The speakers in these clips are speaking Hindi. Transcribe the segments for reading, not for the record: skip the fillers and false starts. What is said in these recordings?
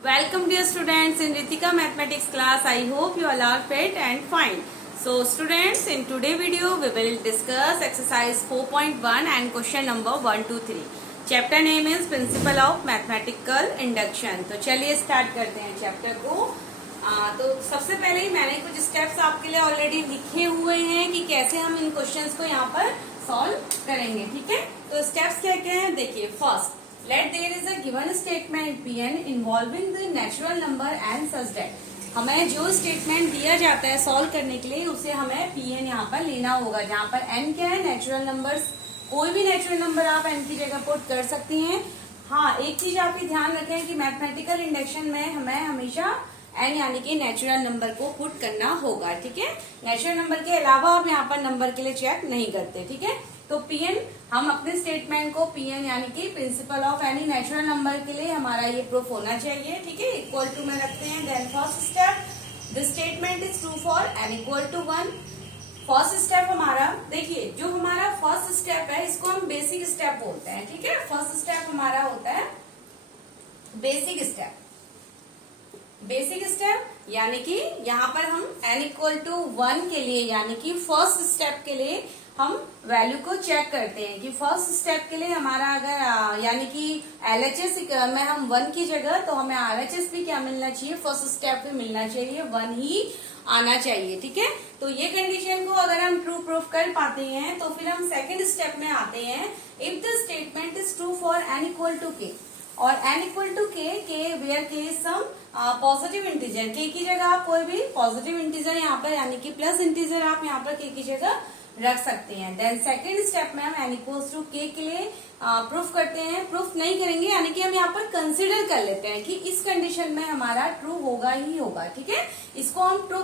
Welcome dear students in Ritika mathematics class. I hope you all are fit and fine. So students, in today video we will discuss exercise 4.1 and question number 1 to 3. Chapter name is Principle of Mathematical Induction. तो चलिए स्टार्ट करते हैं चैप्टर को। तो सबसे पहले ही मैंने कुछ स्टेप्स आपके लिए ऑलरेडी लिखे हुए हैं कि कैसे हम इन क्वेश्चंस को यहाँ पर सॉल्व करेंगे। ठीक है, तो स्टेप्स क्या क्या हैं देखिए। First, let there is a given statement Pn involving the natural number and such that हमें जो स्टेटमेंट दिया जाता है सॉल्व करने के लिए उसे हमें Pn यहाँ पर लेना होगा, जहाँ पर n क्या है, नेचुरल नंबर्स। कोई भी नेचुरल नंबर आप n की जगह पुट कर सकती हैं। हाँ, एक चीज आप ध्यान रखें कि मैथमेटिकल इंडक्शन में हमें हमेशा n यानी कि नेचुरल नंबर को पुट करना होगा। ठीक है, नेचुरल नंबर के अलावा आप यहाँ पर नंबर के लिए चेक नहीं करते। ठीक है, तो Pn हम अपने स्टेटमेंट को Pn यानी कि principle of any natural number के लिए हमारा ये प्रूफ होना चाहिए। ठीक है, इक्वल टू में रखते हैं। Then first step, the statement is true for n equal to 1। First step हमारा देखिए, जो हमारा फर्स्ट स्टेप है इसको हम बेसिक स्टेप बोलते हैं। ठीक है, फर्स्ट स्टेप हमारा होता है बेसिक स्टेप। बेसिक स्टेप यानी कि यहाँ पर हम n इक्वल टू 1 के लिए यानी कि फर्स्ट स्टेप के लिए हम वैल्यू को चेक करते हैं कि फर्स्ट स्टेप के लिए हमारा अगर यानी कि LHS में हम 1 की जगह तो हमें RHS भी क्या मिलना चाहिए, फर्स्ट स्टेप पे मिलना चाहिए, 1 ही आना चाहिए। ठीक है, तो ये कंडीशन को अगर हम ट्रू प्रूफ कर पाते हैं तो फिर हम सेकंड स्टेप में आते हैं। If the statement is true for n equal to k और n equal to k where k is some positive integer, k की जगह आप कोई भी पॉजिटिव इंटीजर यहाँ पर यानी कि प्लस इंटीजर आप यहाँ पर k की जगह रख सकते हैं। देन सेकेंड स्टेप में हम n इक्वल्स टू k के लिए प्रूफ करते हैं। प्रूफ नहीं करेंगे यानी कि हम यहाँ पर कंसिडर कर लेते हैं कि इस कंडीशन में हमारा ट्रू होगा ही होगा। ठीक है, इसको हम ट्रू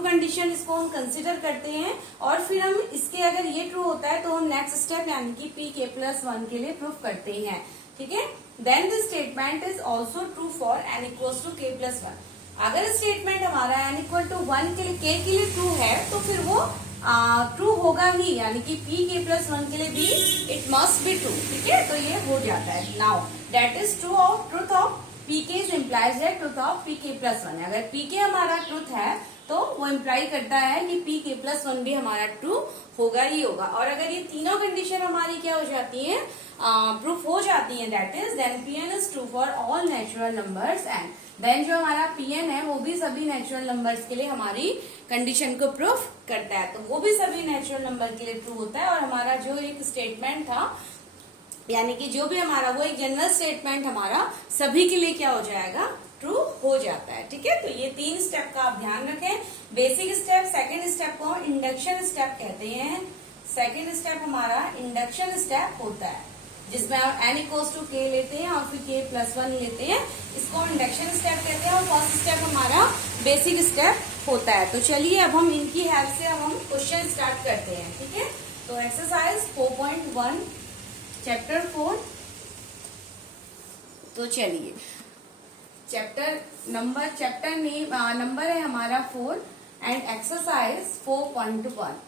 कंडीशन इसको हम कंसिडर करते हैं और फिर हम इसके अगर ये ट्रू होता है तो हम नेक्स्ट स्टेप यानी कि pk+1 के लिए प्रूफ करते हैं। ठीक है, then the statement is also true for n equals to k+1। अगर स्टेटमेंट हमारा n इक्वल टू 1 के लिए k के लिए ट्रू है तो फिर वो ट्रू होगा ही यानी कि pk+1 के लिए भी इट मस्ट बी ट्रू। ठीक है, तो ये हो जाता है। Now that is true of truth of pk implies है ट्रूथ ऑफ pk+1। अगर pk हमारा ट्रूथ है तो वो इम्प्लाई करता है कि pk+1 भी हमारा ट्रू होगा ही होगा। और अगर ये तीनों कंडीशन हमारी क्या हो जाती है, प्रूफ हो जाती है, that is then Pn is true for all natural numbers and then जो हमारा Pn है वो भी सभी नेचुरल नंबर्स के लिए हमारी कंडीशन को प्रूफ करता है। तो वो भी सभी नेचुरल नंबर के लिए ट्रू होता है और हमारा जो एक स्टेटमेंट था यानी कि जो भी हमारा वो एक जनरल स्टेटमेंट हमारा सभी के लिए क्या हो जाएगा, ट्रू हो जाता है। ठीक है, तो ये 3 स्टेप का आप ध्यान रखें। बेसिक स्टेप, सेकेंड स्टेप को इंडक्शन स्टेप कहते हैं। सेकेंड स्टेप हमारा इंडक्शन स्टेप होता है जिसमें हम n इक्वल्स टू k लेते हैं और फिर k+1 लेते हैं, इसको इंडक्शन स्टेप कहते हैं। और फर्स्ट स्टेप हमारा बेसिक स्टेप होता है। तो चलिए अब हम इनकी हेल्प से अब हम क्वेश्चन स्टार्ट करते हैं। ठीक है, तो एक्सरसाइज 4.1 चैप्टर 4। तो चलिए चैप्टर नंबर है हमारा 4 एंड एक्सरसाइज 4.1।